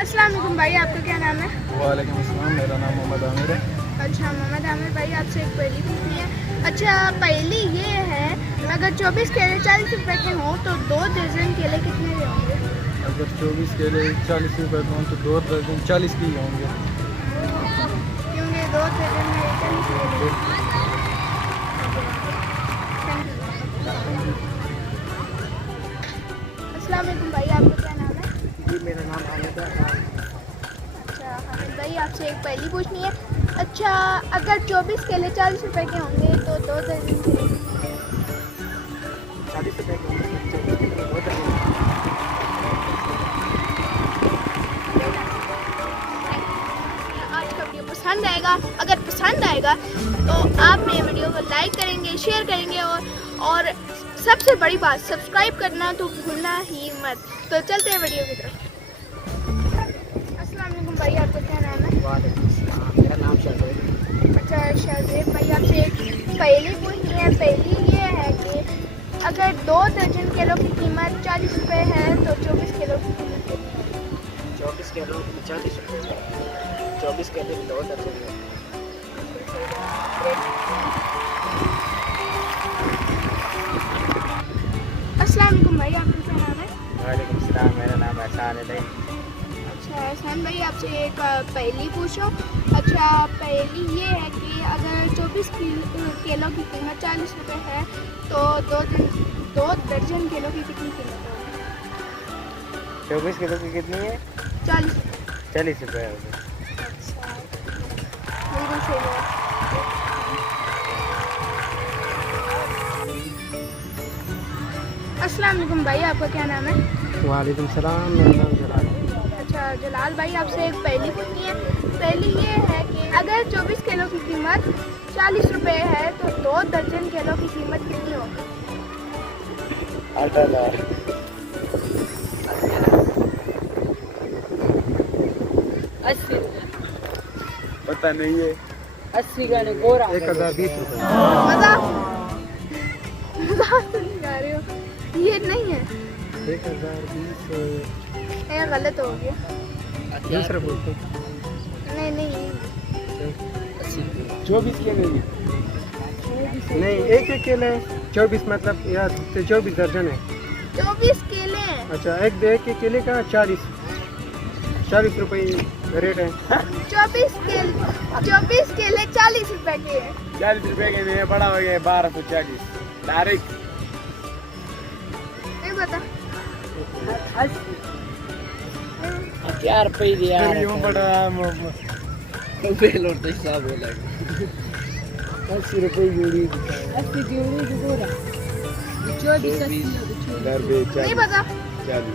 अस्सलाम वालेकुम भाई, आपका क्या नाम है? वालेकुम अस्सलाम, मेरा नाम मोहम्मद आमिर है। अच्छा मोहम्मद आमिर भाई, आपसे एक पहेली पूछनी है। अच्छा पहेली ये है, अगर 24 केले 40 रुपए के हों तो 2 दर्जन केले कितने के होंगे? अगर 24 केले 40 रुपए का हों तो 2 दर्जन 40 के ही होंगे। क्योंकि 2 दर्जन में 40 केले। अस्सलाम वालेकुम भाई, आपका क्या नाम है? जी मेरा नाम हामिद है। अच्छा हामिद भाई, आपसे एक पहेली पूछनी है। अच्छा अगर 24 केले 40 रुपए के होंगे तो 2 दर्जन केले 40 रुपए के होंगे, 2 दर्जन। आज का वीडियो पसंद आएगा, अगर पसंद आएगा तो आप मेरे वीडियो को लाइक करेंगे, शेयर करेंगे और सबसे बड़ी बात सब्सक्राइब करना तो भूलना ही मत। तो चलते हैं वीडियो की तरफ। अस्सलाम वालेकुम भाई, आपका क्या नाम है? वालेकुम अस्सलाम, मेरा नाम शाहजेब। अच्छा शाहजेब भाई, आपसे एक पहेली पूछनी है। पहेली ये है कि अगर 2 दर्जन केलों की कीमत 40 रुपए है तो 24 किलो की कीमत कितनी है? 24 केलों की 40 रुपए, 24 केले 2 दर्जन है। अस्सलाम वालेकुम भाई, आपका क्या नाम है? वालेकुम अस्सलाम, मेरा नाम एहसान है। अच्छा एहसान भाई, आपसे एक पहेली पूछो। अच्छा पहेली ये है कि अगर 24 केलों की कीमत 40 रुपए है तो 2 दर्जन केलों की कितनी कीमत होगी? 24 किलो की कितनी है? 40 रुपए। 40 रुपए होगी। अच्छा बिल्कुल सही है। अस्सलाम वालेकुम भाई, आपका क्या नाम है? वालेकुम सलाम, मेरा नाम जलाल है। अच्छा जलाल भाई, आपसे एक पहेली पूछनी है। पहेली ये है कि अगर 24 किलो की कीमत 40 रुपए है तो 2 दर्जन केलों की कीमत कितनी होगी? 8,000। 80 पता नहीं है। 80 का नहीं गोरा 1020 रुपए। मजाक तो नहीं कर रहे हो? ये नहीं है, 1020 ये गलत हो गया। दूसरा बोलते। नहीं नहीं 24 केले नहीं, एक एक केले 24 मतलब यार 24 दर्जन है। 24 केले हैं। अच्छा एक एक केले का 40 रुपए रेट है। 24 केले 40 रुपए के हैं। 40 रुपए के लिए बड़ा हो गया 1240 डायरेक्ट। नहीं पता। यार पे दिया यूं बड़ा बेल और तो हिसाब हो लगा 80 रुपए जोड़ी 80 की उड़ी गोरा 24 दर बे नहीं पता। 40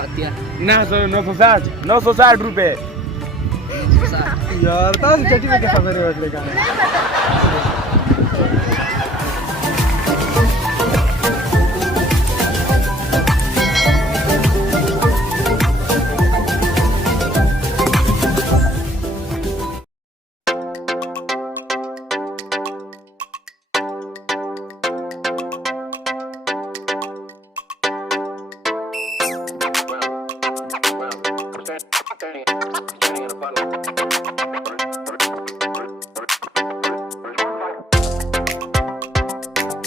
आतिया 960 रुपए यार ताज चटी में क्या खबर है वाटले का